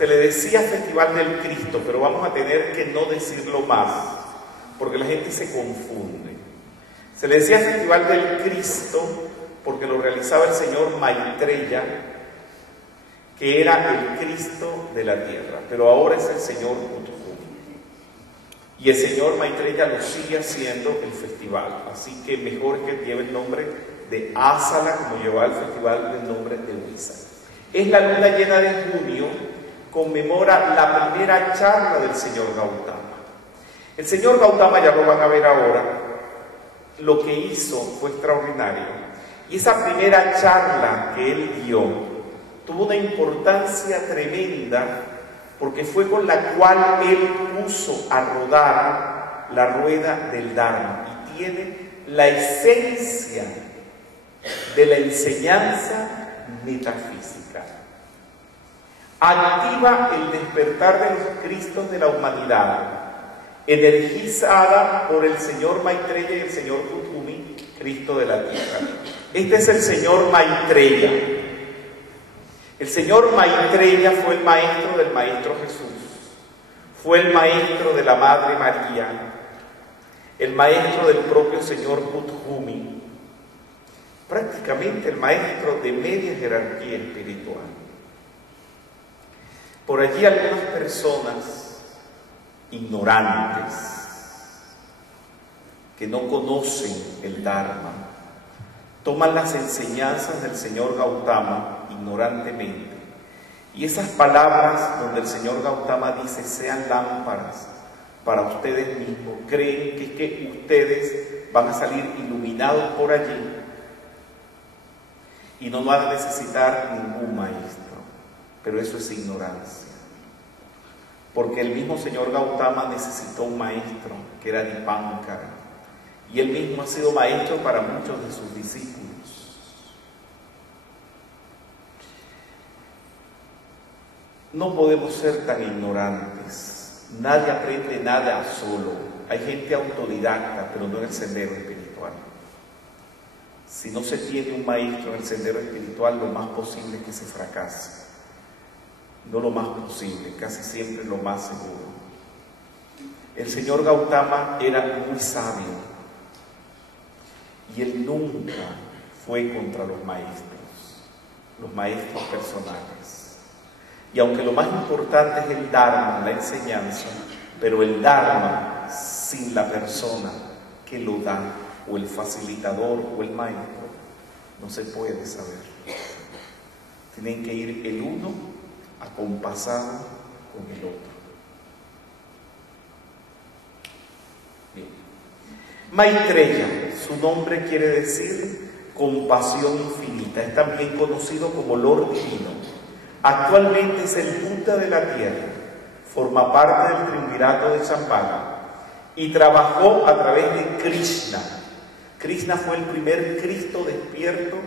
se le decía Festival del Cristo, pero vamos a tener que no decirlo más, porque la gente se confunde. Se le decía Festival del Cristo porque lo realizaba el señor Maitreya, que era el Cristo de la tierra, pero ahora es el señor Kuthumi. Y el señor Maitreya lo sigue haciendo el festival, así que mejor que lleve el nombre de Asala, como llevaba el festival del nombre de Huiza. Es la luna llena de junio, conmemora la primera charla del señor Gautama. El señor Gautama, ya lo van a ver ahora, lo que hizo fue extraordinario. Y esa primera charla que él dio tuvo una importancia tremenda porque fue con la cual él puso a rodar la rueda del Dharma y tiene la esencia de la enseñanza metafísica. Activa el despertar de los Cristos de la humanidad, energizada por el señor Maitreya y el señor Kuthumi, Cristo de la tierra. Este es el señor Maitreya. El señor Maitreya fue el maestro del Maestro Jesús, fue el maestro de la Madre María, el maestro del propio señor Kuthumi, prácticamente el maestro de media jerarquía espiritual. Por allí algunas personas ignorantes, que no conocen el Dharma, toman las enseñanzas del señor Gautama ignorantemente. Y esas palabras donde el señor Gautama dice sean lámparas para ustedes mismos, creen que ustedes van a salir iluminados por allí y no van a necesitar ningún maestro. Pero eso es ignorancia. Porque el mismo señor Gautama necesitó un maestro que era Dipankara. Y él mismo ha sido maestro para muchos de sus discípulos. No podemos ser tan ignorantes. Nadie aprende nada solo. Hay gente autodidacta, pero no en el sendero espiritual. Si no se tiene un maestro en el sendero espiritual, lo más posible es que se fracase. No lo más posible, casi siempre lo más seguro. El señor Gautama era muy sabio y él nunca fue contra los maestros personales. Y aunque lo más importante es el Dharma, la enseñanza, pero el Dharma sin la persona que lo da, o el facilitador o el maestro, no se puede saber. Tienen que ir el uno acompasado con el otro. Bien. Maitreya, su nombre quiere decir compasión infinita, es también conocido como Lord Divino. Actualmente es el Buda de la tierra, forma parte del triunvirato de Shambhala y trabajó a través de Krishna. Krishna fue el primer Cristo despierto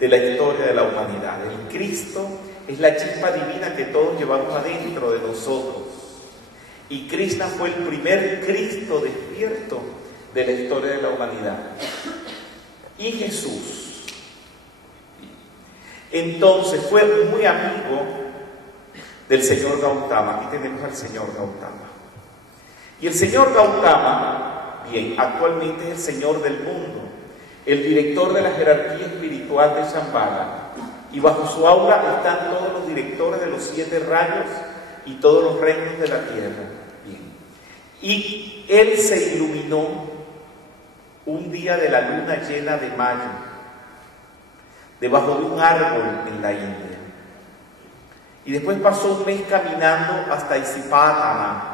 de la historia de la humanidad. El Cristo es la chispa divina que todos llevamos adentro de nosotros. Y Krishna fue el primer Cristo despierto de la historia de la humanidad. Y Jesús, entonces, fue muy amigo del señor Gautama. Aquí tenemos al señor Gautama. Y el señor Gautama, bien, actualmente es el señor del mundo, el director de la jerarquía espiritual de Shambhala. Y bajo su aura están todos los directores de los 7 rayos y todos los reinos de la tierra. Bien. Y él se iluminó un día de la luna llena de mayo, debajo de un árbol en la India. Y después pasó un mes caminando hasta Isipatana,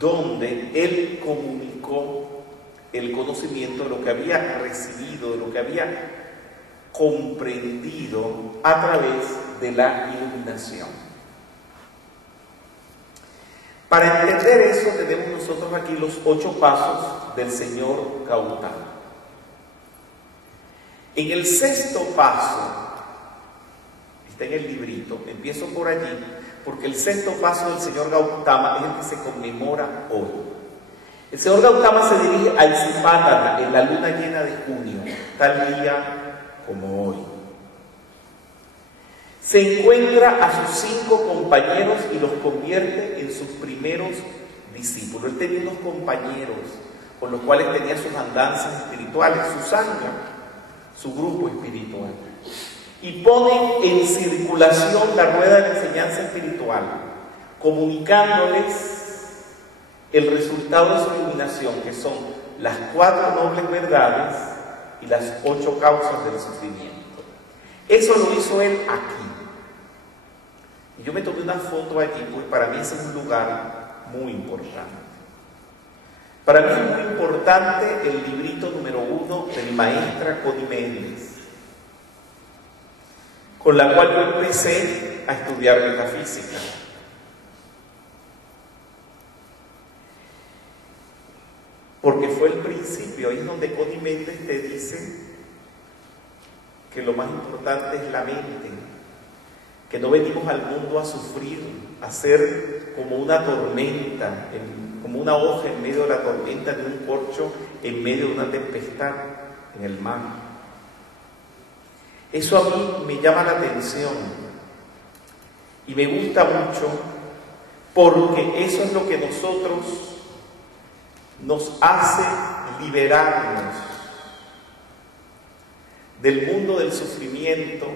donde él comunicó el conocimiento de lo que había recibido, de lo que había comprendido a través de la iluminación. Para entender eso tenemos nosotros aquí los 8 pasos del señor Gautama. En el 6º paso, está en el librito, empiezo por allí, porque el 6º paso del señor Gautama es el que se conmemora hoy. El señor Gautama se dirige a Isipatana en la luna llena de junio, tal día como hoy. se encuentra a sus 5 compañeros y los convierte en sus primeros discípulos. Él tenía unos compañeros con los cuales tenía sus andanzas espirituales, su sangre, su grupo espiritual. Y pone en circulación la rueda de la enseñanza espiritual, comunicándoles el resultado de su iluminación, que son las 4 nobles verdades y las 8 causas del sufrimiento. Eso lo hizo él aquí. Y yo me tomé una foto allí, pues para mí ese es un lugar muy importante. Para mí es muy importante el librito número 1 de mi maestra Connie Méndez, con la cual yo empecé a estudiar metafísica. Porque fue el principio, ahí es donde Connie Méndez te dice que lo más importante es la mente, que no venimos al mundo a sufrir, a ser como una tormenta, como una hoja en medio de la tormenta, de un corcho en medio de una tempestad en el mar. Eso a mí me llama la atención y me gusta mucho, porque eso es lo que nos hace liberarnos del mundo del sufrimiento,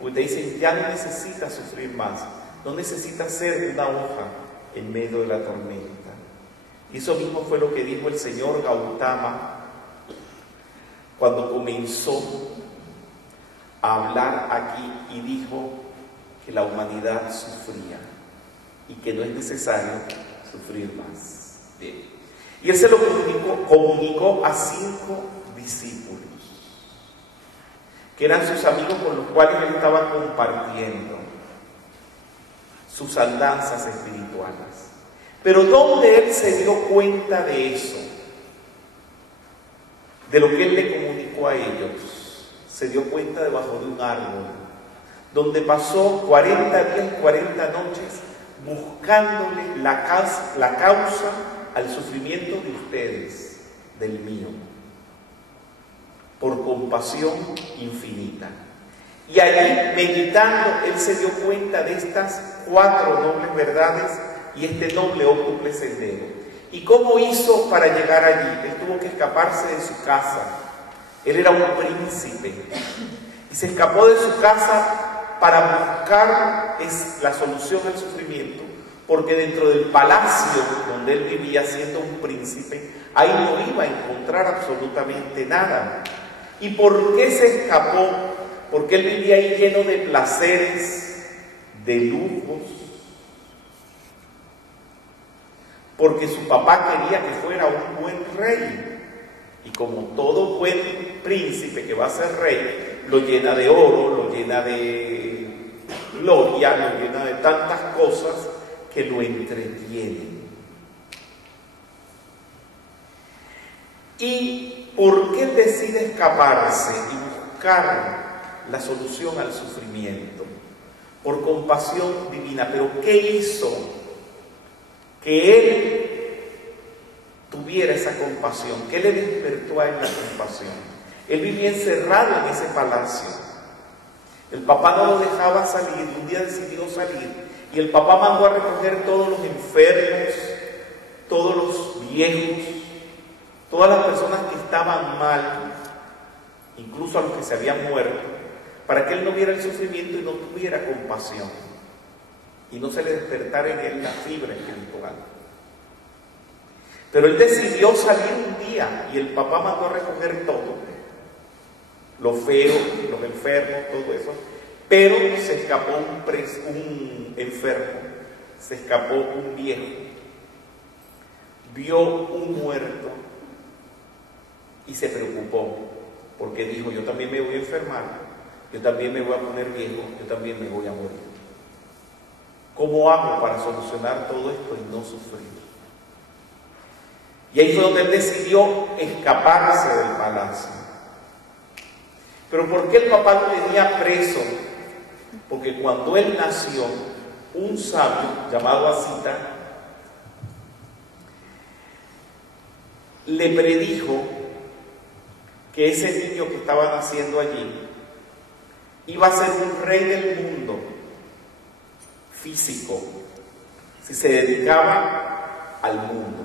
pues te dicen, ya no necesitas sufrir más, no necesitas ser una hoja en medio de la tormenta. Y eso mismo fue lo que dijo el señor Gautama cuando comenzó a hablar aquí y dijo que la humanidad sufría y que no es necesario sufrir más. Bien. Y él se lo comunicó a 5 discípulos, que eran sus amigos con los cuales él estaba compartiendo sus andanzas espirituales. Pero ¿dónde él se dio cuenta de eso? De lo que él le comunicó a ellos. Se dio cuenta debajo de un árbol, donde pasó 40 días y 40 noches buscándole la causa al sufrimiento de ustedes, del mío, por compasión infinita. Y allí, meditando, él se dio cuenta de estas 4 nobles verdades y este noble ócuple sendero. ¿Y cómo hizo para llegar allí? Él tuvo que escaparse de su casa. Él era un príncipe y se escapó de su casa para buscar la solución al sufrimiento, porque dentro del palacio donde él vivía siendo un príncipe, ahí no iba a encontrar absolutamente nada. ¿Y por qué se escapó? Porque él vivía ahí lleno de placeres, de lujos, porque su papá quería que fuera un buen rey. Y como todo buen príncipe que va a ser rey, lo llena de oro, lo llena de gloria, lo llena de tantas cosas que lo entretienen. ¿Y por qué él decide escaparse y buscar la solución al sufrimiento? Por compasión divina. ¿Pero qué hizo que él tuviera esa compasión? ¿Qué le despertó a él la compasión? Él vivía encerrado en ese palacio. El papá no lo dejaba salir, y un día decidió salir. Y el papá mandó a recoger todos los enfermos, todos los viejos, todas las personas que estaban mal, incluso a los que se habían muerto, para que él no viera el sufrimiento y no tuviera compasión, y no se le despertara en él la fibra espiritual. Pero él decidió salir un día y el papá mandó a recoger todo, los feos, los enfermos, todo eso. Pero se escapó un enfermo, se escapó un viejo, vio un muerto y se preocupó, porque dijo, yo también me voy a enfermar, yo también me voy a poner viejo, yo también me voy a morir. ¿Cómo hago para solucionar todo esto y no sufrir? Y ahí fue donde él decidió escaparse del palacio. ¿Pero por qué el papá lo tenía preso? Porque cuando él nació, un sabio llamado Asita le predijo que ese niño que estaba naciendo allí iba a ser un rey del mundo físico, si se dedicaba al mundo,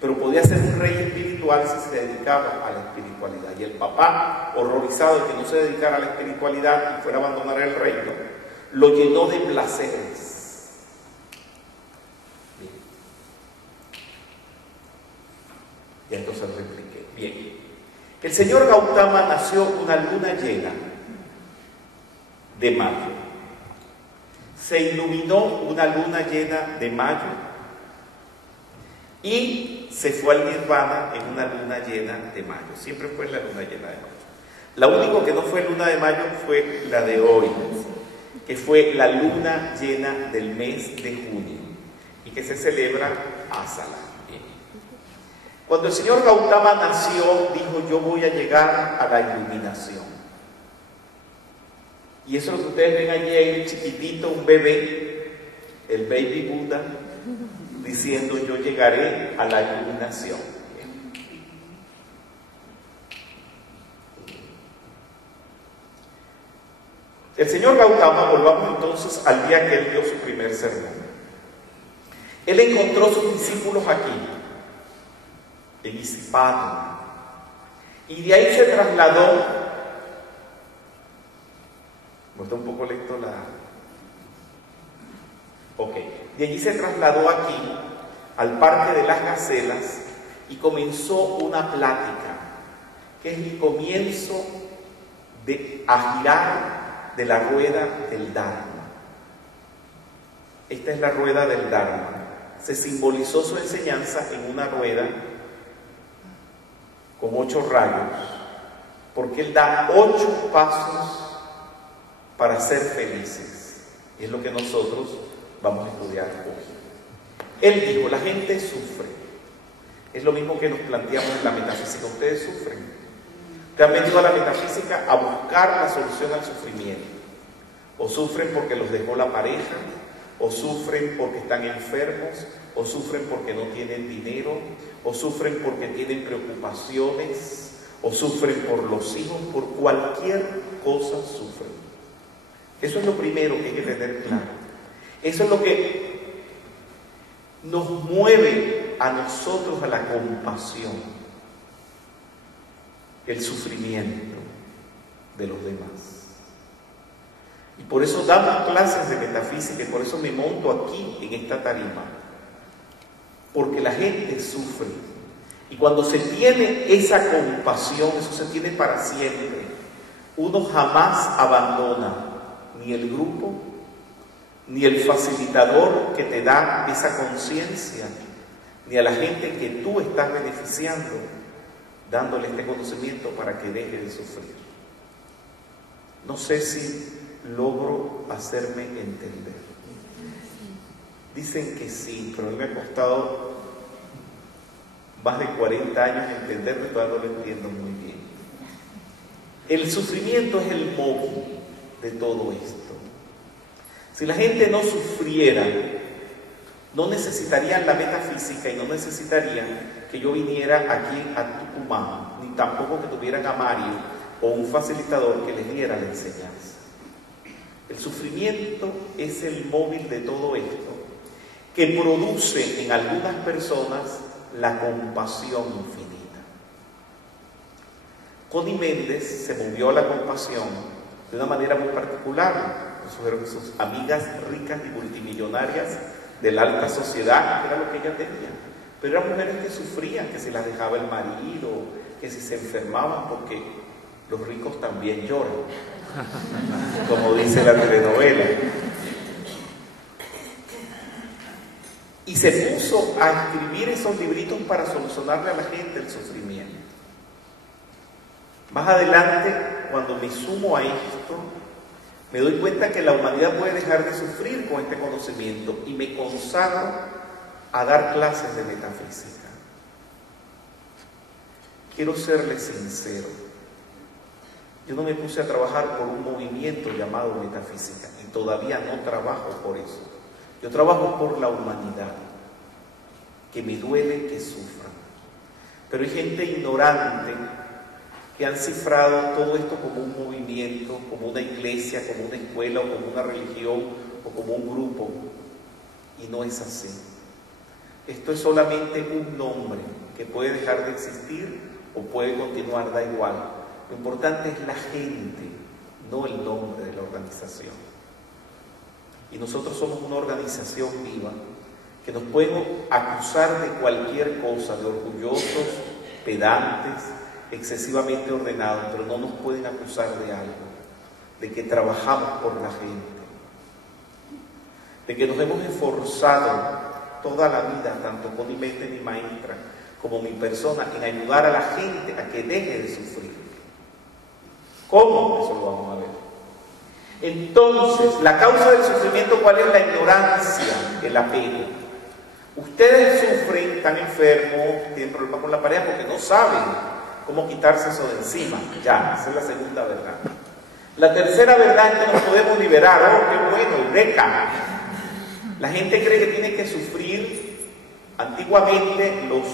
pero podía ser un rey espiritual si se dedicaba a la espiritualidad. Y el papá, horrorizado de que no se dedicara a la espiritualidad y fuera a abandonar el reino, lo llenó de placeres. Bien. Y entonces lo expliqué. Bien. El señor Gautama nació una luna llena de mayo. Se iluminó una luna llena de mayo y se fue al nirvana en una luna llena de mayo. Siempre fue la luna llena de mayo. La única que no fue luna de mayo fue la de hoy, que fue la luna llena del mes de junio y que se celebra Asala. Cuando el señor Gautama nació, dijo: yo voy a llegar a la iluminación. Y eso es lo que ustedes ven allí, hay un chiquitito, un bebé, el baby Buda, diciendo: yo llegaré a la iluminación. El señor Gautama, volvamos entonces al día que él dio su primer sermón. Él encontró sus discípulos aquí, en Isipatana, y de ahí se trasladó. ¿No está un poco lento la...? Ok. De allí se trasladó aquí, al Parque de las Gacelas, y comenzó una plática, que es el comienzo a girar de la rueda del Dharma. Esta es la rueda del Dharma. Se simbolizó su enseñanza en una rueda con 8 rayos, porque él da 8 pasos para ser felices. Y es lo que nosotros vamos a estudiar hoy. Él dijo: la gente sufre. Es lo mismo que nos planteamos en la metafísica. Ustedes sufren. Ustedes han venido a la metafísica a buscar la solución al sufrimiento. O sufren porque los dejó la pareja, o sufren porque están enfermos, o sufren porque no tienen dinero, o sufren porque tienen preocupaciones, o sufren por los hijos, por cualquier cosa sufren. Eso es lo primero que hay que tener claro. Eso es lo que nos mueve a nosotros a la compasión, el sufrimiento de los demás. Y por eso damos clases de metafísica y por eso me monto aquí en esta tarima, porque la gente sufre. Y cuando se tiene esa compasión, eso se tiene para siempre. Uno jamás abandona ni el grupo, ni el facilitador que te da esa conciencia, ni a la gente que tú estás beneficiando, dándole este conocimiento para que deje de sufrir. No sé si logro hacerme entender. Dicen que sí, pero a mí me ha costado más de 40 años entenderlo y todavía no lo entiendo muy bien. El sufrimiento es el móvil de todo esto. Si la gente no sufriera, no necesitarían la metafísica y no necesitarían que yo viniera aquí a Tucumán, ni tampoco que tuvieran a Mario o un facilitador que les diera la enseñanza. El sufrimiento es el móvil de todo esto, que produce en algunas personas la compasión infinita. Connie Méndez se movió a la compasión de una manera muy particular. Sus amigas ricas y multimillonarias de la alta sociedad, que era lo que ella tenía, pero eran mujeres que sufrían, que se las dejaba el marido, que si se enfermaban, porque los ricos también lloran, como dice la telenovela. Y se puso a escribir esos libritos para solucionarle a la gente el sufrimiento. Más adelante, cuando me sumo a esto, me doy cuenta que la humanidad puede dejar de sufrir con este conocimiento y me consagro a dar clases de metafísica. Quiero serles sincero. Yo no me puse a trabajar por un movimiento llamado metafísica y todavía no trabajo por eso. Yo trabajo por la humanidad, que me duele que sufran. Pero hay gente ignorante que han cifrado todo esto como un movimiento, como una iglesia, como una escuela o como una religión o como un grupo, y no es así. Esto es solamente un nombre que puede dejar de existir o puede continuar, da igual. Lo importante es la gente, no el nombre de la organización. Y nosotros somos una organización viva que nos pueden acusar de cualquier cosa, de orgullosos, pedantes, excesivamente ordenados, pero no nos pueden acusar de algo, de que trabajamos por la gente, de que nos hemos esforzado toda la vida, tanto Connie Méndez, mi maestra, como mi persona, en ayudar a la gente a que deje de sufrir. ¿Cómo? Eso lo vamos a ver. Entonces, la causa del sufrimiento, ¿cuál es? La ignorancia, el apego. Ustedes sufren, están enfermos, tienen problemas con la pareja porque no saben cómo quitarse eso de encima. Ya, esa es la segunda verdad. La tercera verdad es que nos podemos liberar. ¡Oh, qué bueno! ¡Eureka! La gente cree que tiene que sufrir. Antiguamente los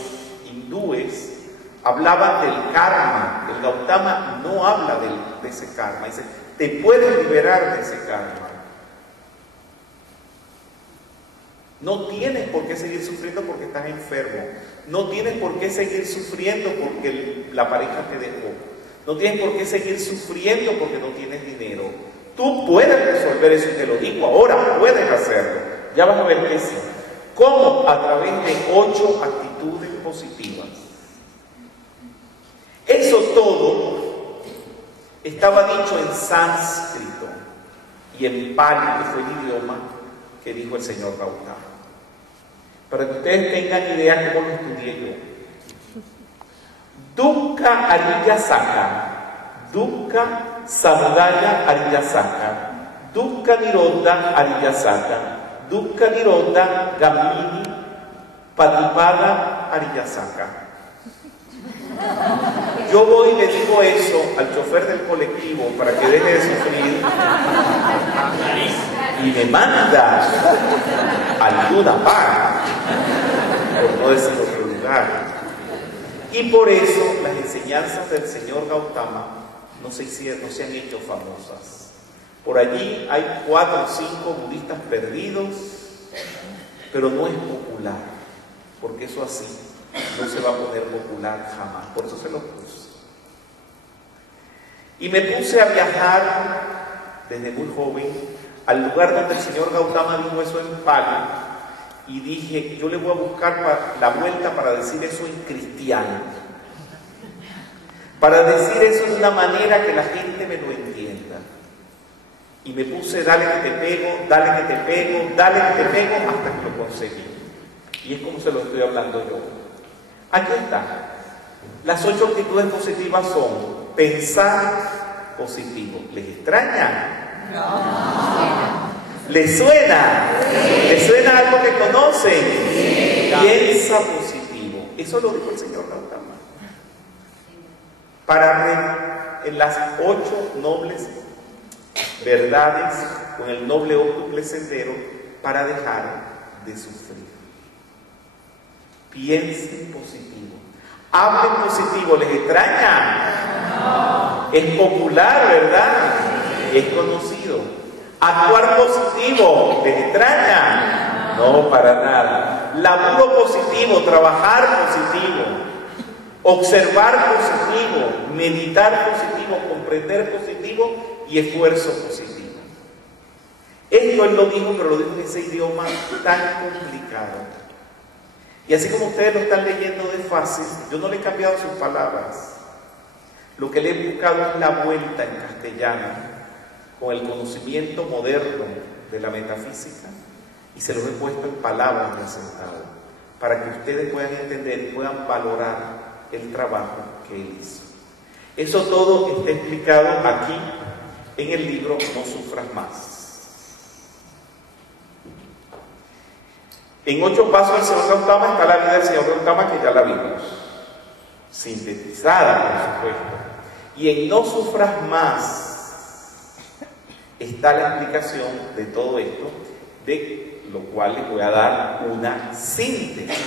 hindúes hablaban del karma. El Gautama no habla de ese karma. Dice, te puedes liberar de ese karma. No tienes por qué seguir sufriendo porque estás enfermo. No tienes por qué seguir sufriendo porque la pareja te dejó. No tienes por qué seguir sufriendo porque no tienes dinero. Tú puedes resolver eso y te lo digo ahora, puedes hacerlo. Ya vas a ver que sí. ¿Cómo? A través de 8 actitudes positivas. Eso todo estaba dicho en sánscrito y en pali, que fue el idioma que dijo el señor Gautama. Para que ustedes tengan idea cómo lo estudié yo. Dukkha Ariyasaka, Dukkha Samudaya Ariyasaka, Dukkha Nirodha Ariyasaka, Dukkha Nirodha Gamini Patipada Ariyasaka. Yo voy y le digo eso al chofer del colectivo para que deje de sufrir y me manda al Luna Park, por no decir otro lugar. Y por eso las enseñanzas del señor Gautama no se han hecho famosas. Por allí hay 4 o 5 budistas perdidos, pero no es popular, porque eso así no se va a poner popular jamás. Por eso se lo puse. Y me puse a viajar desde muy joven al lugar donde el señor Gautama dijo eso en Pali, y dije, yo le voy a buscar la vuelta para decir eso en cristiano, para decir eso de una manera que la gente me lo entienda. Y me puse, dale que te pego, dale que te pego, dale que te pego, hasta que lo conseguí. Y es como se lo estoy hablando yo. Aquí está. Las 8 actitudes positivas son: pensar positivo. ¿Les extraña? No. ¿Les suena? Sí. ¿Les suena algo que conocen? Sí. Piensa positivo. Eso lo dijo el señor Gautama. En las 8 nobles verdades, con el noble octuple sendero, para dejar de sufrir. Piensen positivo. Hablen positivo. ¿Les extraña? No. Es popular, ¿verdad? Sí. Es conocido. Actuar positivo, ¿les extraña? No, para nada. Laburo positivo, trabajar positivo, observar positivo, meditar positivo, comprender positivo y esfuerzo positivo. Esto él lo dijo, pero lo dijo en ese idioma tan complicado. Y así como ustedes lo están leyendo de fácil, yo no le he cambiado sus palabras. Lo que le he buscado es la vuelta en castellano, con el conocimiento moderno de la metafísica, y se los he puesto en palabras de asentado, para que ustedes puedan entender y puedan valorar el trabajo que él hizo. Eso todo está explicado aquí en el libro No Sufras Más. En 8 pasos del señor Gautama está la vida del señor Gautama, que ya la vimos, sintetizada, por supuesto. Y en No Sufras Más está la explicación de todo esto, de lo cual les voy a dar una síntesis.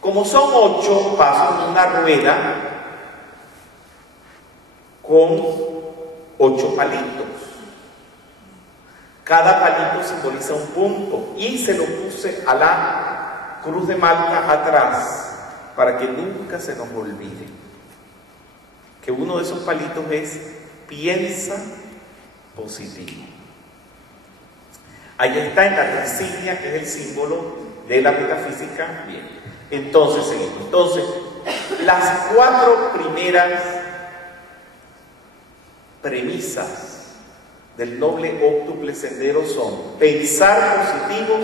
Como son 8 pasos en una rueda con 8 palitos, Cada palito simboliza un punto y se lo puse a la cruz de Malta atrás para que nunca se nos olvide que uno de esos palitos es piensa positivo. Ahí está en la tricignia, que es el símbolo de la metafísica. Bien, entonces seguimos. Entonces, las 4 primeras premisas del noble óctuple sendero son pensar positivo,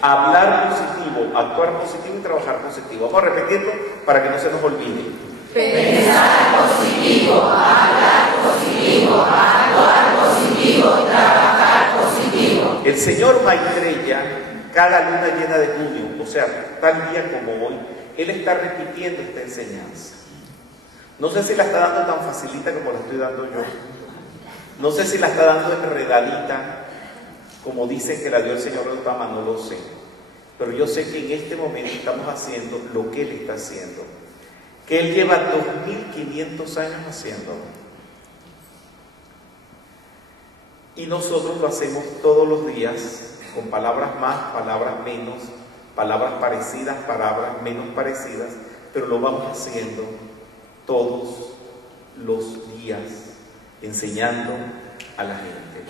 hablar positivo, actuar positivo y trabajar positivo. Vamos a repetirlo para que no se nos olvide. Pensar positivo, hablar positivo, actuar positivo, trabajar positivo. El señor Maitreya, cada luna llena de junio, o sea, tal día como hoy, él está repitiendo esta enseñanza. No sé si la está dando tan facilita como la estoy dando yo. No sé si la está dando enredadita, como dicen que la dio el Señor Gautama, no lo sé. Pero yo sé que en este momento estamos haciendo lo que Él está haciendo, que Él lleva 2500 años haciéndolo. Y nosotros lo hacemos todos los días, con palabras más, palabras menos, palabras parecidas, palabras menos parecidas, pero lo vamos haciendo todos los días, enseñando a la gente.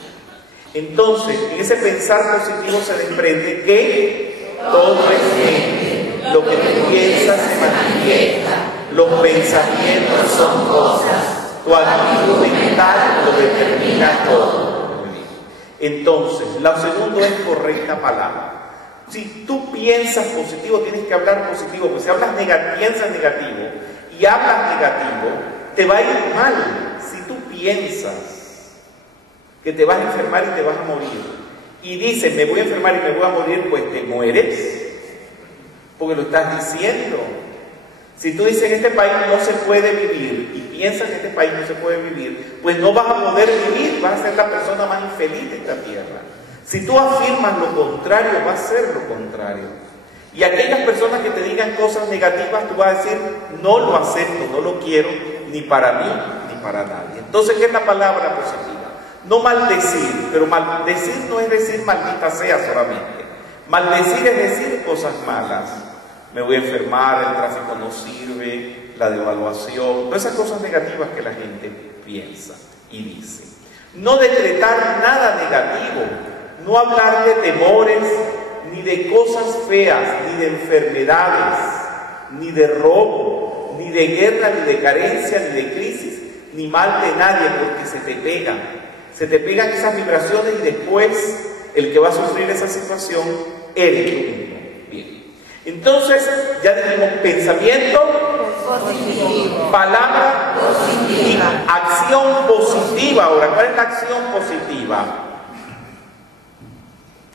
Entonces, en ese pensar positivo se desprende que todo es mente. Lo que tú piensas se manifiesta. Los pensamientos son cosas. Tu actitud mental lo determina todo. Entonces, lo segundo es correcta palabra. Si tú piensas positivo, tienes que hablar positivo. Pues si piensas negativo y hablas negativo, te va a ir mal. Si tú piensas que te vas a enfermar y te vas a morir, y dices, me voy a enfermar y me voy a morir, pues te mueres, porque lo estás diciendo. Si tú dices, en este país no se puede vivir, y piensas que en este país no se puede vivir, pues no vas a poder vivir, vas a ser la persona más infeliz de esta tierra. Si tú afirmas lo contrario, va a ser lo contrario. Y aquellas personas que te digan cosas negativas, tú vas a decir, no lo acepto, no lo quiero, ni para mí, ni para nadie. Entonces, ¿qué es la palabra positiva? No maldecir, pero maldecir no es decir maldita sea solamente. Maldecir es decir cosas malas. Me voy a enfermar, el tráfico no sirve, la devaluación, todas esas cosas negativas que la gente piensa y dice. No decretar nada negativo, no hablar de temores, ni de cosas feas, ni de enfermedades, ni de robo, ni de guerra, ni de carencia, ni de crisis, ni mal de nadie, porque se te pegan. Se te pegan esas vibraciones y después el que va a sufrir esa situación eres tú mismo. Bien. Entonces, ya dijimos pensamiento positivo, palabra positiva, acción positiva. Ahora, ¿cuál es la acción positiva?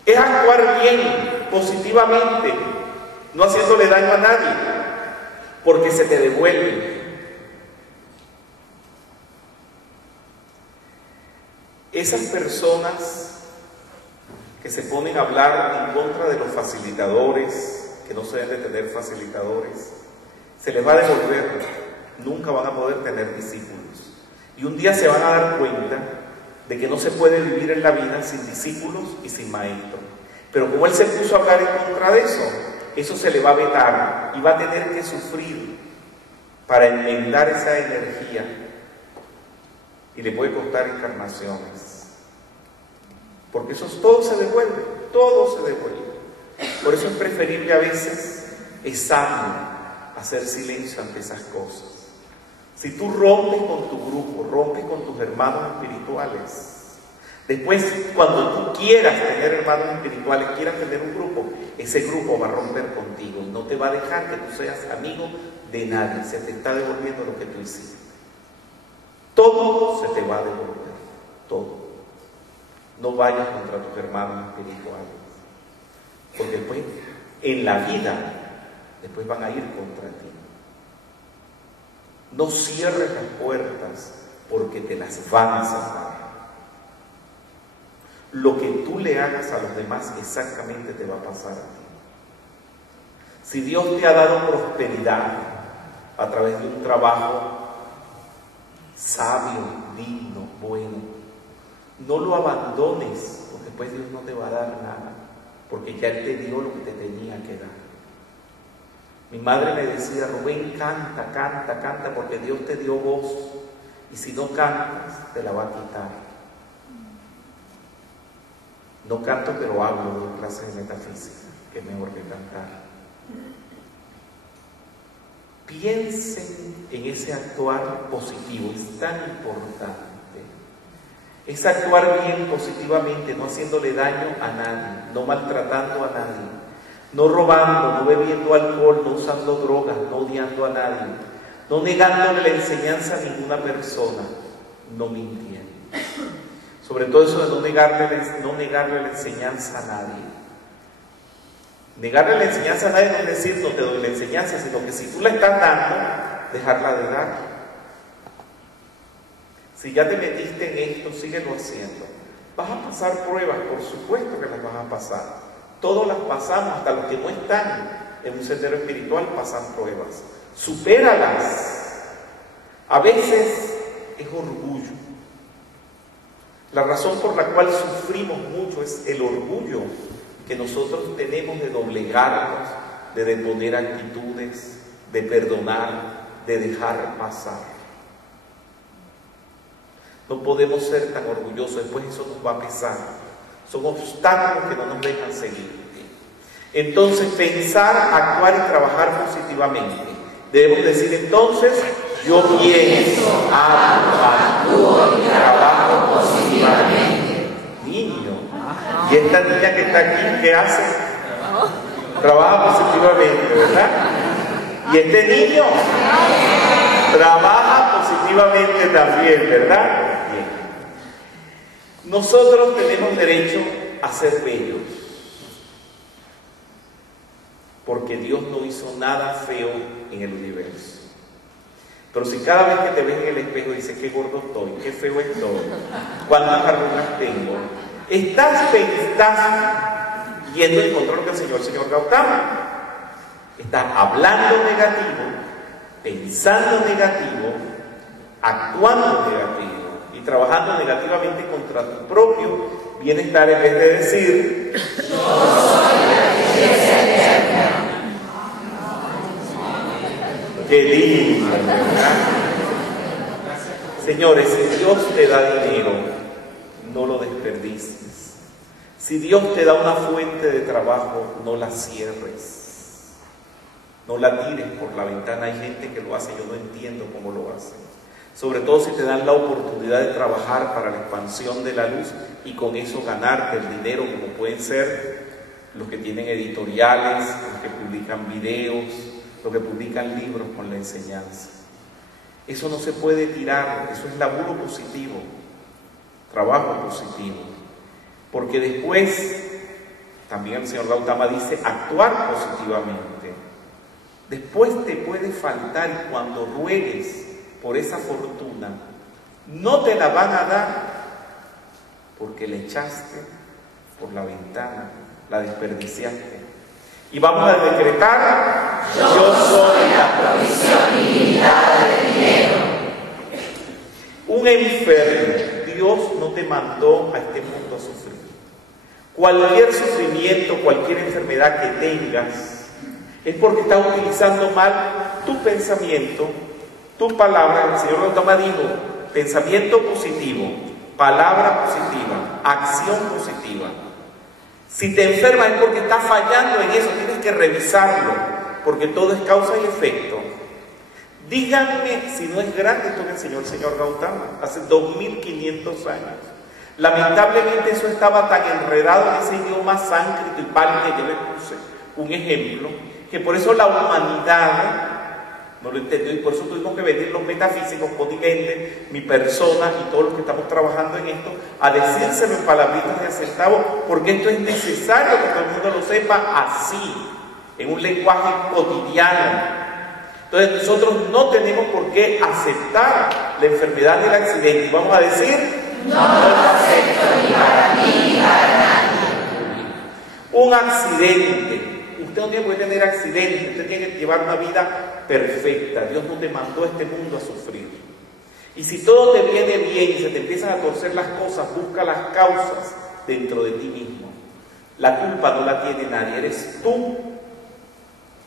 Es actuar bien, positivamente, no haciéndole daño a nadie, porque se te devuelve. Esas personas que se ponen a hablar en contra de los facilitadores, que no se deben de tener facilitadores, se les va a devolver, nunca van a poder tener discípulos. Y un día se van a dar cuenta de que no se puede vivir en la vida sin discípulos y sin maestros. Pero como él se puso a hablar en contra de eso, eso se le va a vetar y va a tener que sufrir para enmendar esa energía. Y le puede costar encarnaciones. Porque eso todo se devuelve, todo se devuelve. Por eso es preferible a veces, es sano hacer silencio ante esas cosas. Si tú rompes con tu grupo, rompes con tus hermanos espirituales, después cuando tú quieras tener hermanos espirituales, quieras tener un grupo, ese grupo va a romper contigo y no te va a dejar que tú seas amigo de nadie. Se te está devolviendo lo que tú hiciste. Todo se te va a devolver, todo. No vayas contra tus hermanos espirituales, porque después, en la vida, después van a ir contra ti. No cierres las puertas, porque te las van a cerrar. Lo que tú le hagas a los demás, exactamente te va a pasar a ti. Si Dios te ha dado prosperidad a través de un trabajo sabio, digno, bueno, no lo abandones, porque después Dios no te va a dar nada, porque ya Él te dio lo que te tenía que dar. Mi madre me decía: Rubén, canta, canta, canta, porque Dios te dio voz, y si no cantas, te la va a quitar. No canto, pero hablo de clases de metafísica, que es mejor que cantar. Piensen en ese actuar positivo, es tan importante. Es actuar bien positivamente, no haciéndole daño a nadie, no maltratando a nadie, no robando, no bebiendo alcohol, no usando drogas, no odiando a nadie, no negándole la enseñanza a ninguna persona, no mintiendo. Sobre todo eso de no negarle la enseñanza a nadie. Negarle la enseñanza a nadie no es decir no te doy la enseñanza, sino que si tú la estás dando, dejarla de dar. Si ya te metiste en esto, síguelo haciendo. Vas a pasar pruebas, por supuesto que las vas a pasar. Todos las pasamos, hasta los que no están en un sendero espiritual pasan pruebas. Supéralas. A veces es orgullo. La razón por la cual sufrimos mucho es el orgullo que nosotros tenemos de doblegarnos, de deponer actitudes, de perdonar, de dejar pasar. No podemos ser tan orgullosos, después eso nos va a pesar. Son obstáculos que no nos dejan seguir. Entonces, pensar, actuar y trabajar positivamente. Debemos decir entonces: yo pienso, actúo y trabajo positivamente. Niño, y esta niña que está aquí, ¿qué hace? Trabaja positivamente, ¿verdad? Y este niño trabaja positivamente también, ¿verdad? Bien. Nosotros tenemos derecho a ser bellos, porque Dios no hizo nada feo en el universo. Pero si cada vez que te ves en el espejo dices: qué gordo estoy, qué feo estoy, cuántas arrugas tengo, estás yendo en contra de lo que enseñó el señor Gautama. Estás hablando negativo, pensando negativo, actuando negativo y trabajando negativamente contra tu propio bienestar, en vez de decir: yo soy la belleza eterna. Qué lindo, ¿verdad? Señores, si Dios te da dinero, no lo desperdicies. Si Dios te da una fuente de trabajo, no la cierres. No la tires por la ventana. Hay gente que lo hace, yo no entiendo cómo lo hacen. Sobre todo si te dan la oportunidad de trabajar para la expansión de la luz y con eso ganarte el dinero, como pueden ser los que tienen editoriales, los que publican videos, los que publican libros con la enseñanza. Eso no se puede tirar, eso es laburo positivo, trabajo positivo. Porque después, también el señor Gautama dice, actuar positivamente. Después te puede faltar, y cuando ruegues por esa fortuna, no te la van a dar porque le echaste por la ventana, la desperdiciaste. Y vamos a decretar: yo soy la provisión ilimitada de dinero. Un enfermo, Dios no te mandó a este mundo a sufrir. Cualquier sufrimiento, cualquier enfermedad que tengas, es porque estás utilizando mal tu pensamiento, tu palabra. El señor Gautama dijo: pensamiento positivo, palabra positiva, acción positiva. Si te enfermas es porque estás fallando en eso, tienes que revisarlo, porque todo es causa y efecto. Díganme si no es grande esto que enseñó el señor Gautama hace 2500 años. Lamentablemente eso estaba tan enredado en ese idioma sánscrito y pali que yo le puse un ejemplo, que por eso la humanidad no lo entendió, y por eso tuvimos que venir los metafísicos, Potigende, mi persona y todos los que estamos trabajando en esto, a decírselo en palabritas de centavo, porque esto es necesario que todo el mundo lo sepa así, en un lenguaje cotidiano. Entonces nosotros no tenemos por qué aceptar la enfermedad del accidente, y vamos a decir: no lo acepto ni para mí ni para nadie. Un accidente. Usted no tiene por qué tener accidentes, usted tiene que llevar una vida perfecta. Dios no te mandó a este mundo a sufrir. Y si todo te viene bien y se te empiezan a torcer las cosas, busca las causas dentro de ti mismo. La culpa no la tiene nadie, eres tú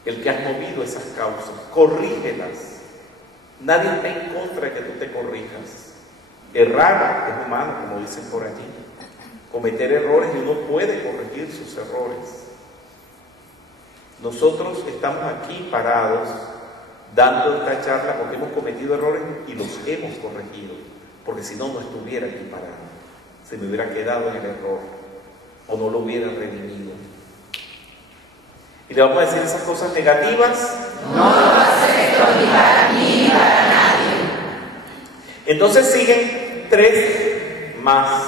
el que has movido esas causas. Corrígelas. Nadie está en contra de que tú te corrijas. Errar es humano, como dicen por allí. Cometer errores y uno puede corregir sus errores. Nosotros estamos aquí parados dando esta charla porque hemos cometido errores y los hemos corregido, porque si no, no estuviera aquí parado, se me hubiera quedado en el error o no lo hubiera redimido. Y le vamos a decir esas cosas negativas. No lo acepto ni para mí ni para nadie. Entonces siguen 3 más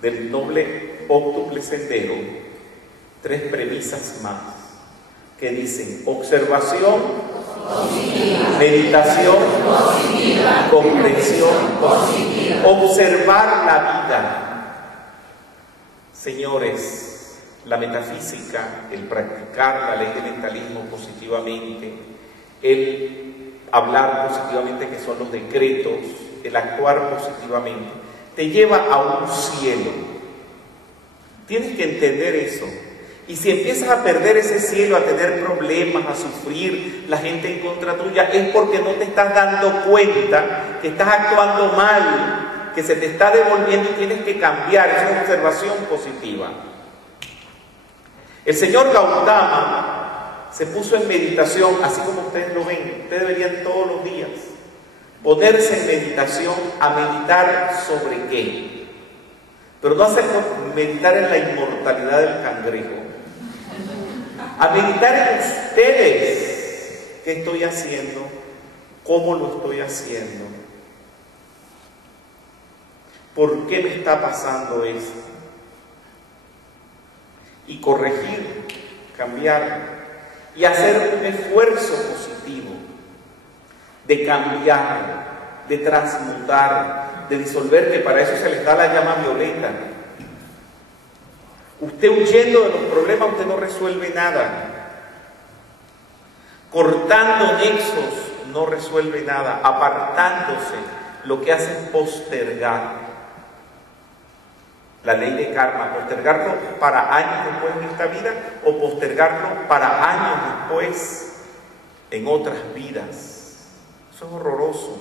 del noble óctuple sendero, 3 premisas más que dicen observación positiva, meditación positiva, comprensión positiva, observar la vida. Señores, la metafísica, el practicar la ley del mentalismo positivamente, el hablar positivamente, que son los decretos, el actuar positivamente, te lleva a un cielo. Tienes que entender eso. Y si empiezas a perder ese cielo, a tener problemas, a sufrir, la gente en contra tuya, es porque no te estás dando cuenta que estás actuando mal, que se te está devolviendo y tienes que cambiar. Es una observación positiva. El señor Gautama se puso en meditación, así como ustedes lo ven. Ustedes deberían todos los días ponerse en meditación, a meditar sobre qué. Pero no hacer meditar en la inmortalidad del cangrejo. A meditar en ustedes. ¿Qué estoy haciendo? ¿Cómo lo estoy haciendo? ¿Por qué me está pasando esto? Y corregir, cambiar y hacer un esfuerzo positivo de cambiar, de transmutar, de disolver, que para eso se les da la llama violeta. Usted huyendo de los problemas, usted no resuelve nada. Cortando nexos no resuelve nada. Apartándose, lo que hace es postergar. La ley de karma, postergarlo para años después en esta vida o postergarlo para años después en otras vidas. Eso es horroroso.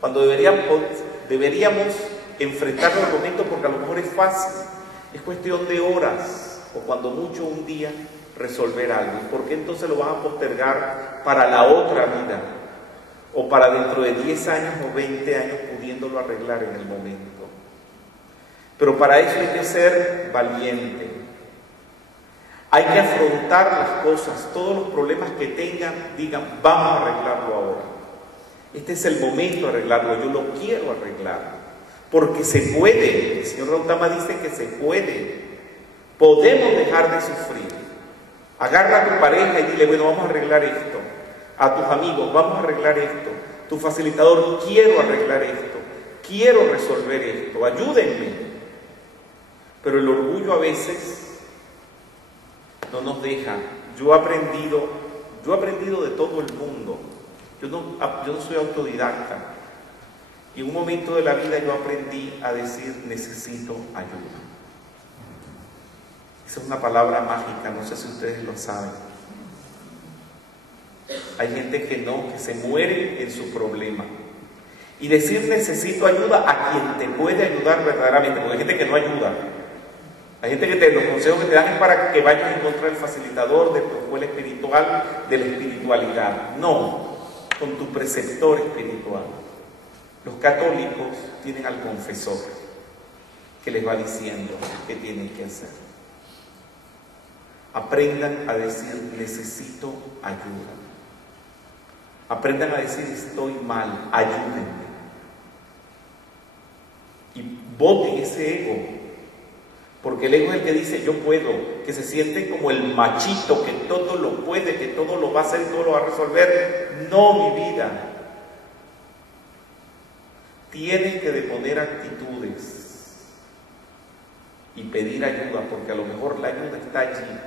Cuando deberíamos enfrentarlo al momento, porque a lo mejor es fácil, es cuestión de horas o cuando mucho un día resolver algo. ¿Por qué entonces lo vas a postergar para la otra vida o para dentro de 10 años o 20 años pudiéndolo arreglar en el momento? Pero para eso hay que ser valiente. Hay que afrontar las cosas, todos los problemas que tengan, digan, vamos a arreglarlo ahora. Este es el momento de arreglarlo, yo lo quiero arreglar. Porque se puede, el señor Gautama dice que se puede. Podemos dejar de sufrir. Agarra a tu pareja y dile, bueno, vamos a arreglar esto. A tus amigos, vamos a arreglar esto. Tu facilitador, quiero arreglar esto. Quiero resolver esto, ayúdenme. Pero el orgullo a veces no nos deja. Yo he aprendido de todo el mundo. Yo no soy autodidacta. Y en un momento de la vida yo aprendí a decir, necesito ayuda. Esa es una palabra mágica, no sé si ustedes lo saben. Hay gente que se muere en su problema. Y decir necesito ayuda a quien te puede ayudar verdaderamente, porque hay gente que no ayuda. Hay gente que los consejos que te dan es para que vayas en contra del facilitador, de tu escuela espiritual, de la espiritualidad. No, con tu preceptor espiritual. Los católicos tienen al confesor que les va diciendo qué tienen que hacer. Aprendan a decir necesito ayuda. Aprendan a decir estoy mal, ayúdenme. Y boten ese ego. Porque el ego es el que dice yo puedo, que se siente como el machito que todo lo puede, que todo lo va a hacer y todo lo va a resolver. No, mi vida. Tienes que deponer actitudes y pedir ayuda, porque a lo mejor la ayuda está allí.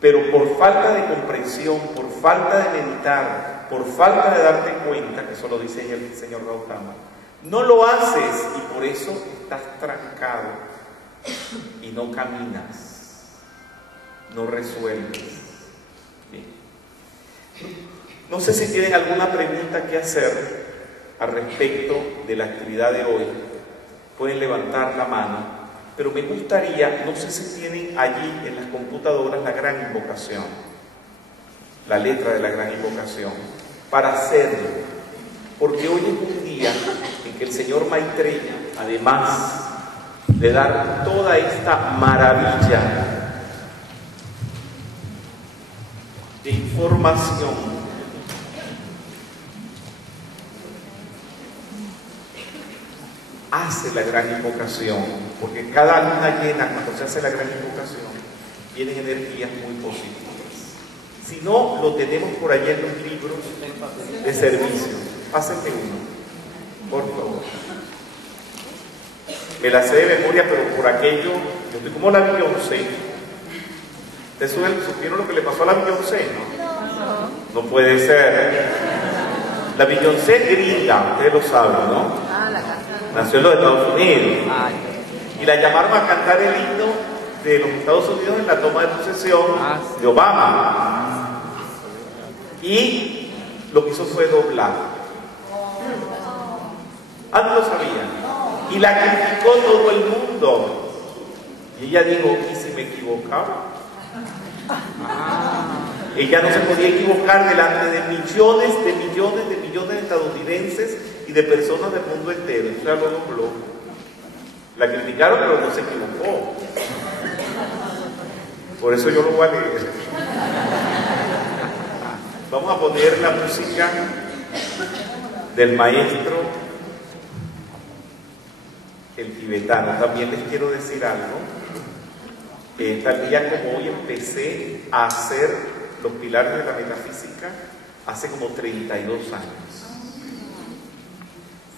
Pero por falta de comprensión, por falta de meditar, por falta de darte cuenta, que eso lo dice el señor Gautama, no lo haces y por eso estás trancado. y no caminas, no resuelves. Bien. No sé si tienen alguna pregunta que hacer al respecto de la actividad de hoy. Pueden levantar la mano, pero me gustaría, no sé si tienen allí en las computadoras la gran invocación, la letra de la gran invocación, para hacerlo, porque hoy es un día en que el señor Maitreya, además de dar toda esta maravilla de información, hace la gran invocación, porque cada luna llena, cuando se hace la gran invocación, vienen energías muy positivas. Si no, lo tenemos por allá en los libros de servicio. Pásenme uno, por favor. Me la sé de memoria, pero por aquello, yo estoy como la Beyoncé. ¿Ustedes supieron lo que le pasó a la Beyoncé? No puede ser. La Beyoncé gringa, ustedes lo saben, ¿no? Nació en los Estados Unidos. Y la llamaron a cantar el himno de los Estados Unidos en la toma de posesión de Obama. Y lo que hizo fue doblar. No lo sabía. Y la criticó todo el mundo. Y ella dijo, ¿y si me equivocaba? Ella no se podía equivocar delante de millones de estadounidenses y de personas del mundo entero. Eso era algo loco. La criticaron, pero no se equivocó. Por eso yo lo voy a leer. Vamos a poner la música del maestro, el tibetano. También les quiero decir algo. Tal día como hoy empecé a hacer los pilares de la metafísica hace como 32 años.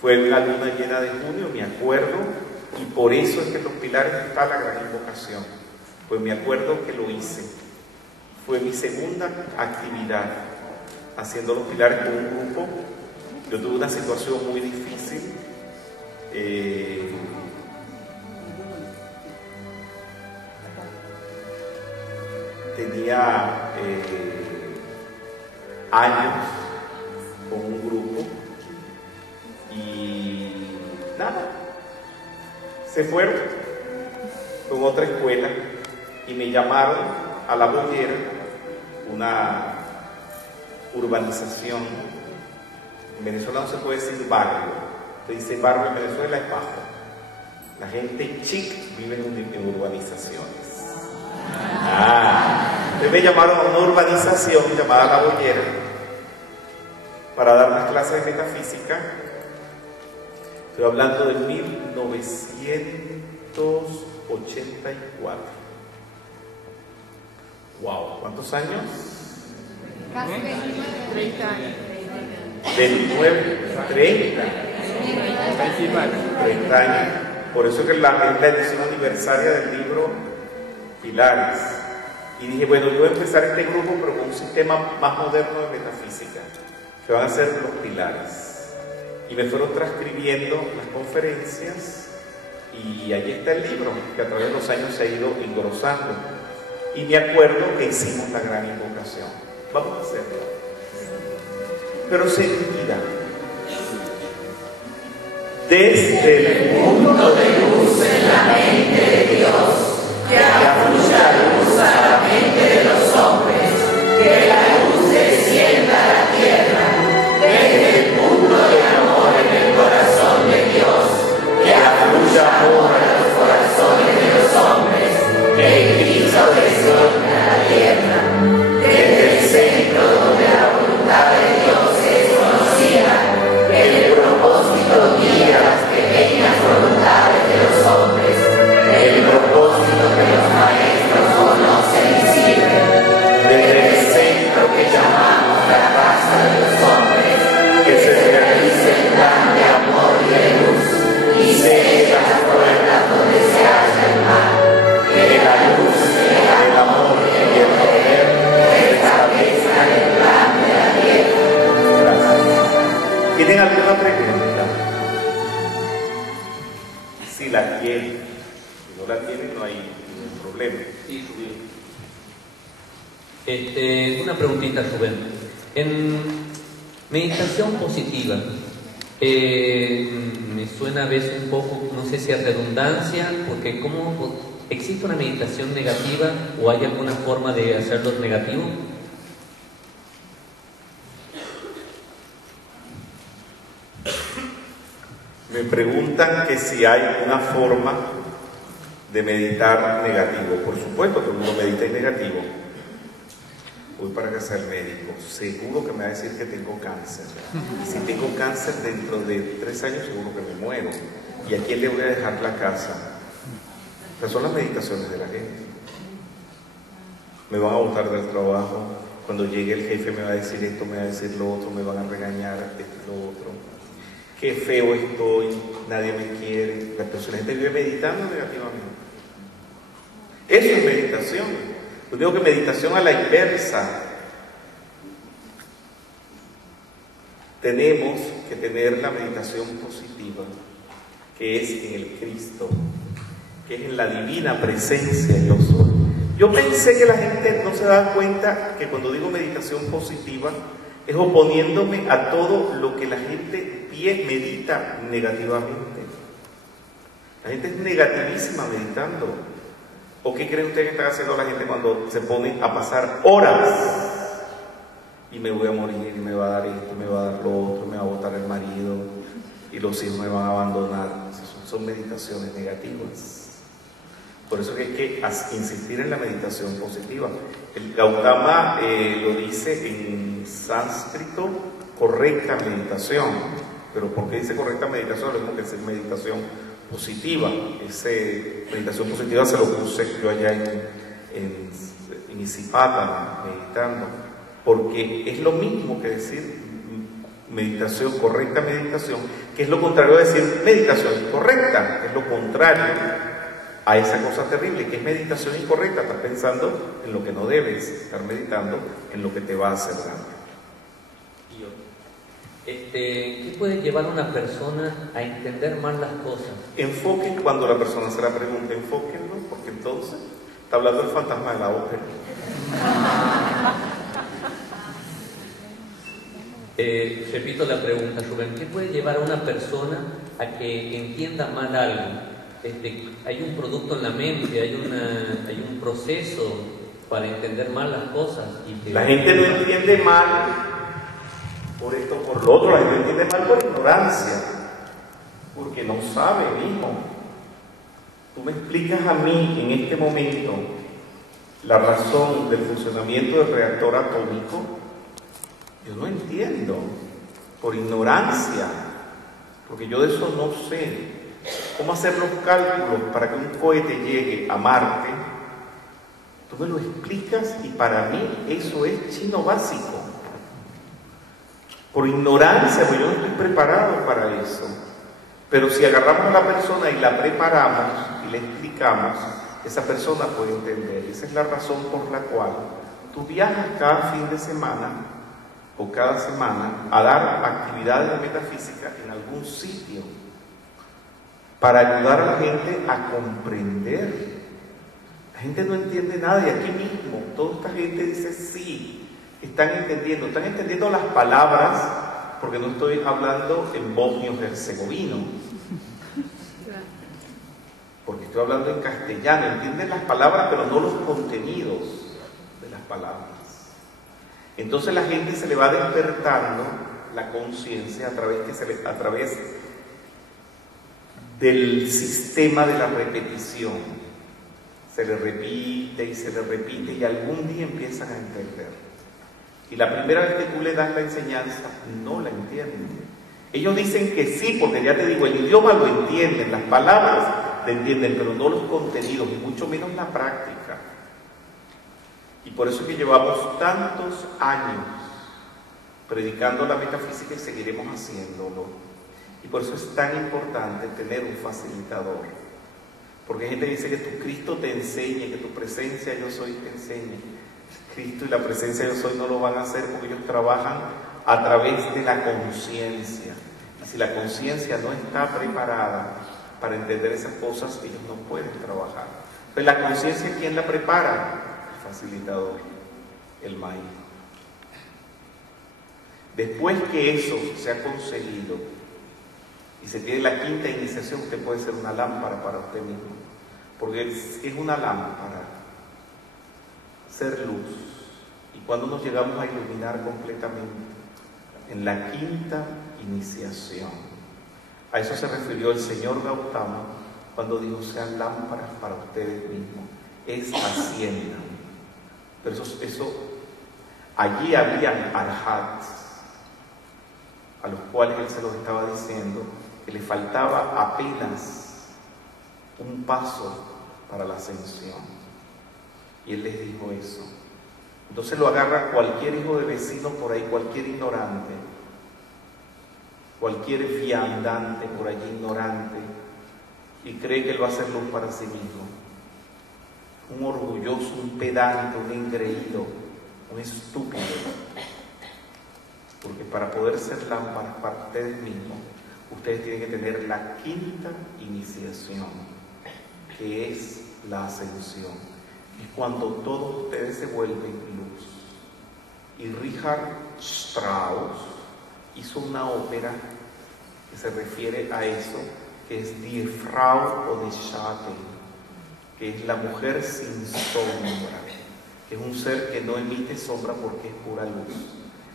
Fue la luna llena de junio, me acuerdo, y por eso es que en los pilares está la gran invocación. Pues me acuerdo que lo hice. Fue mi segunda actividad, haciendo los pilares con un grupo. Yo tuve una situación muy difícil. Tenía años con un grupo y nada, se fueron con otra escuela y me llamaron a La Bollera, una urbanización. En Venezuela no se puede decir barrio, se dice barrio en Venezuela es bajo. La gente chic vive en urbanizaciones. Entonces me llamaron a una urbanización llamada La Bollera para dar unas clases de metafísica. Estoy hablando de 1984. Wow, ¿cuántos años? Casi 30 años. 29, 30. 30 años. Por eso que es la edición aniversaria del libro Pilares. Y dije, bueno, yo voy a empezar este grupo, pero con un sistema más moderno de metafísica, que van a ser los pilares. Y me fueron transcribiendo las conferencias, y allí está el libro, que a través de los años se ha ido engrosando. Y me acuerdo que hicimos la gran invocación. Vamos a hacerlo. Pero sentida. Desde el punto de luz en la mente de Dios, que afluya luz a la mente de los hombres, que la luz descienda a la tierra, desde el punto de amor en el corazón de Dios, que afluya amor a los corazones de los hombres, que Cristo descienda a la tierra, desde el centro donde la voluntad de Dios es conocida, que el propósito guía las pequeñas voluntades de los hombres, el Una preguntita, Rubén. En meditación positiva, me suena a veces un poco, no sé si es redundancia, porque ¿cómo existe una meditación negativa o hay alguna forma de hacerlo negativo? Me preguntan que si hay una forma de meditar negativo. Por supuesto que uno medita en negativo. Voy para casa del médico, seguro que me va a decir que tengo cáncer. Y si tengo cáncer dentro de 3 años, seguro que me muero. ¿Y a quién le voy a dejar la casa? Estas son las meditaciones de la gente. Me van a botar del trabajo. Cuando llegue el jefe me va a decir esto, me va a decir lo otro, me van a regañar esto y lo otro. Qué feo estoy, nadie me quiere. La gente vive meditando negativamente. Eso es meditación. Yo digo que meditación a la inversa. Tenemos que tener la meditación positiva, que es en el Cristo, que es en la divina presencia yo soy. Yo pensé que la gente no se da cuenta que cuando digo meditación positiva es oponiéndome a todo lo que la gente medita negativamente. La gente es negativísima meditando. ¿O qué creen ustedes que está haciendo la gente cuando se pone a pasar horas? Y me voy a morir, y me va a dar esto, me va a dar lo otro, me va a botar el marido, y los hijos me van a abandonar. Son meditaciones negativas. Por eso que hay que insistir en la meditación positiva. El Gautama lo dice en sánscrito, correcta meditación. Pero ¿por qué dice correcta meditación? Lo mismo que decir meditación positiva. Meditación positiva se lo puse yo allá en Isipata, meditando, porque es lo mismo que decir meditación, correcta meditación, que es lo contrario de decir meditación incorrecta, que es lo contrario a esa cosa terrible, que es meditación incorrecta. Estás pensando en lo que no debes, estar meditando en lo que te va a hacer daño. ¿Qué puede llevar a una persona a entender mal las cosas? Enfoquen cuando la persona se la pregunte, enfóquenlo, porque entonces está hablando el fantasma de la ópera. Repito la pregunta, Rubén. ¿Qué puede llevar a una persona a que entienda mal algo? Hay un producto en la mente, hay un proceso para entender mal las cosas. La gente no entiende mal por esto, por lo otro. La gente entiende mal por ignorancia, porque no sabe, hijo. Tú me explicas a mí en este momento la razón del funcionamiento del reactor atómico. Yo no entiendo, por ignorancia, porque yo de eso no sé. ¿Cómo hacer los cálculos para que un cohete llegue a Marte? Tú me lo explicas y para mí eso es chino básico. Por ignorancia, porque yo no estoy preparado para eso. Pero si agarramos a la persona y la preparamos y le explicamos, esa persona puede entender. Esa es la razón por la cual tú viajas cada fin de semana o cada semana a dar actividades de metafísica en algún sitio para ayudar a la gente a comprender. La gente no entiende nada y aquí mismo toda esta gente dice sí, están entendiendo las palabras, porque no estoy hablando en bosnio-herzegovino, porque estoy hablando en castellano. Entienden las palabras pero no los contenidos de las palabras. Entonces la gente se le va despertando la conciencia a través del sistema de la repetición. Se le repite y algún día empiezan a entender. Y la primera vez que tú le das la enseñanza, no la entienden. Ellos dicen que sí, porque ya te digo, el idioma lo entienden, las palabras lo entienden, pero no los contenidos, y mucho menos la práctica. Y por eso es que llevamos tantos años predicando la metafísica y seguiremos haciéndolo. Y por eso es tan importante tener un facilitador. Porque hay gente que dice que tu Cristo te enseñe, que tu presencia yo soy te enseñe. Cristo y la presencia yo soy no lo van a hacer porque ellos trabajan a través de la conciencia. Y si la conciencia no está preparada para entender esas cosas, ellos no pueden trabajar. Pues la conciencia, ¿quién la prepara? El facilitador. el maíz. Después que eso se ha conseguido y se tiene la quinta iniciación, usted puede ser una lámpara para usted mismo, porque es una lámpara, ser luz. Y cuando nos llegamos a iluminar completamente, en la quinta iniciación, a eso se refirió el señor Gautama cuando dijo: sean lámparas para ustedes mismos, asciendan. Pero allí habían arhats, a los cuales él se los estaba diciendo que le faltaba apenas un paso para la ascensión. Y él les dijo eso. Entonces lo agarra cualquier hijo de vecino por ahí, cualquier ignorante, cualquier viandante por allí ignorante, y cree que él va a hacer luz para sí mismo. Un orgulloso, un pedante, un engreído, un estúpido. Porque para poder ser lámparas para ustedes mismos, ustedes tienen que tener la quinta iniciación, que es la ascensión. Es cuando todos ustedes se vuelven luz. Y Richard Strauss hizo una ópera que se refiere a eso, que es Die Frau ohne Schatten, que es la mujer sin sombra, que es un ser que no emite sombra porque es pura luz.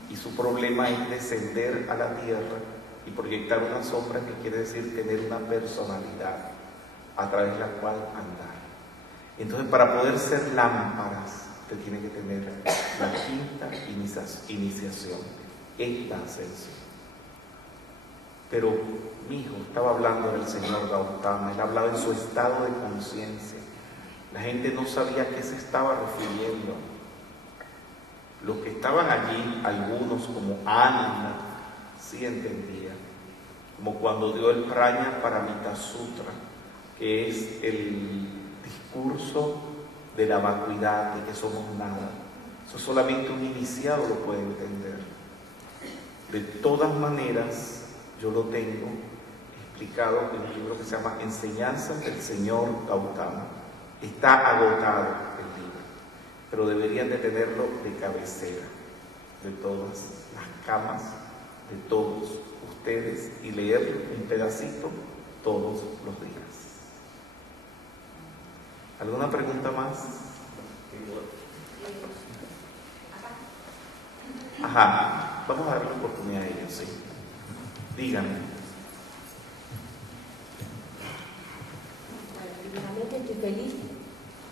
Y su problema es descender a la tierra y proyectar una sombra, que quiere decir tener una personalidad a través de la cual andar. Entonces, para poder ser lámparas, usted tiene que tener la quinta iniciación, es la ascensión. Pero mi hijo estaba hablando del señor Gautama, él hablaba en su estado de conciencia. La gente no sabía a qué se estaba refiriendo. Los que estaban allí, algunos como Ananda, sí entendían, como cuando dio el Prajna Paramita Sutra, que es el discurso de la vacuidad, de que somos nada. Eso solamente un iniciado lo puede entender. De todas maneras, yo lo tengo explicado en un libro que se llama Enseñanzas del Señor Gautama. Está agotado el libro, pero deberían de tenerlo de cabecera de todas las camas de todos ustedes y leerlo un pedacito todos los días. ¿Alguna pregunta más? Ajá, vamos a darle la oportunidad a ellos, sí. Díganme. Realmente estoy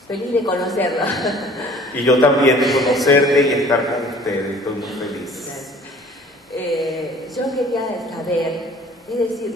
feliz de conocerla. Y yo también de conocerle y estar con ustedes, estoy muy feliz. Yo quería saber, es decir,